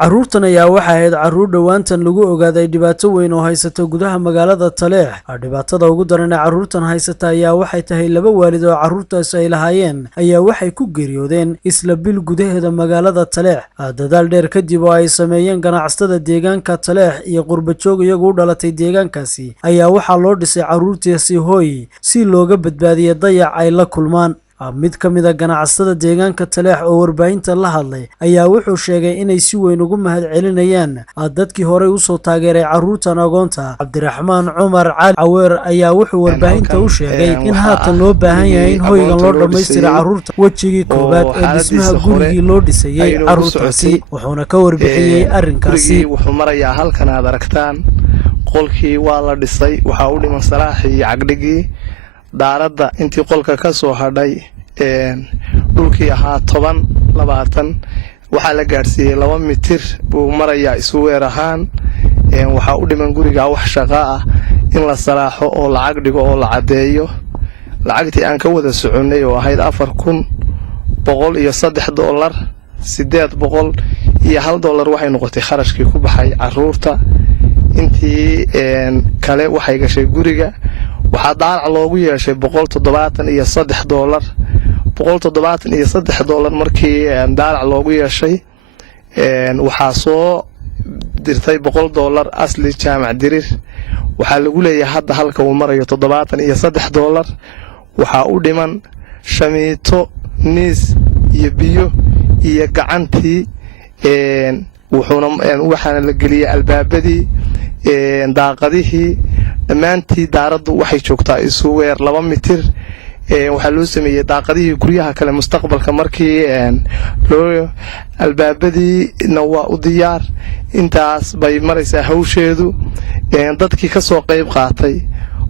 Carruurtan ayaa waxay ahayd carruur dhowaantan lagu ogaaday dhibaato weyn oo haysata gudaha magaalada Taleex. Dhibaatada ugu daran ee carruurtan haysata ayaa waxay tahay laba waalid oo carruurtaas ay lahaayeen ayaa waxay ku geeriyoodeen isla bil gudaheeda magaalada Taleex. Dadaal dheer kadib oo ay sameeyeen ganacsatada deegaanka Taleex iyo qurbajoog iyagu u dhalatay deegaankaasi ayaa waxaa loo dhisay carruurtaasi hooy si looga badbaadiyo dayac ay la kulmaan. mid ka mid ah ganacsatada deegaanka Taleex oo warbaahinta la hadlay ayaa wuxuu sheegay inay si weyn ugu mahadcelinayaan dadkii hore u soo taageeray carruurtan agoonta. Cabdiraxmaan Cumar Cali Aweer ayaa wuxuu warbaahinta u sheegay in haatan loo baahan yahay in hoygan loo dhameystiro carruurta wajigii koobaad ee dhismaha gurigii loo dhisayay carruurtaasi, wuxuuna ka warbixiyay arrinkaasi. Wuxuu marayaa halkan aad aragtaan qolkii waa la dhisay, waxa uu dhiman salaaxii cagdhigii daaradda intii qolka ka soo hadhay dhulkii ahaa 10-20 waxaa la gaarsiiyay 2 mitir buu marayaa isu weer ahaan. Waxaa u dhiman guriga wax shaqo ah in la salaaxo oo lacag dhigo oo la cadeeyo. Lacagtii aan ka wada soconay oo ahayd $4,103 $800 iyo $1 waxay noqotay kharashkii ku baxay carruurta. intii kale waxay gashay guriga. waxaa daarac loogu yeeshay $173 $173 markii daarac loogu yeeshay waxaa soo dirtay $100 asli jaamac dirir. waxaa lagu leeyahay hadda halka uu marayo $73. waxaa u dhiman shamiito niis iyo biyo iyo gacantii waxaana la geliyay albaabadii daaqadihii dhammaantii daaraddu waxay joogtaa isu weer 2 mitir. waxaa loo sameeyay daaqadihii guryaha kale mustaqbalka markii loo albaabadiina waa u diyaar. intaas bay maraysaa hawsheedu. dadkii ka soo qayb qaatay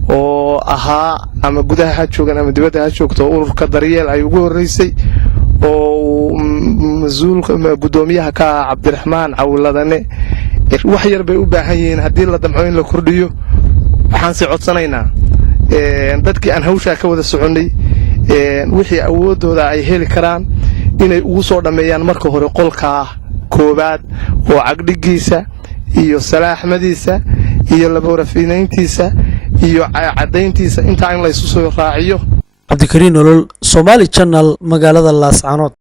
oo ahaa ama gudaha ha joogan ama dibadda ha joogto ururka daryeel ay ugu horeysay oo mas'uulka gudoomiyaha ka Cabdiraxmaan Cawladane. wax yar bay u baahan yihiin haddii la damco in la kordhiyo. waxaan si codsanaynaa dadkii aan hawsha ka wada soconay wixii awoodooda ay heli karaan inay ugu soo dhameeyaan marka hore qolka koobaad oo cagdhigiisa iyo salaaxmadiisa iyo laborafiinayntiisa iyo cadayntiisa inta in la isu soo raaciyo. Cabdikariin Olol, Somali Channel, magaalada Lascanod.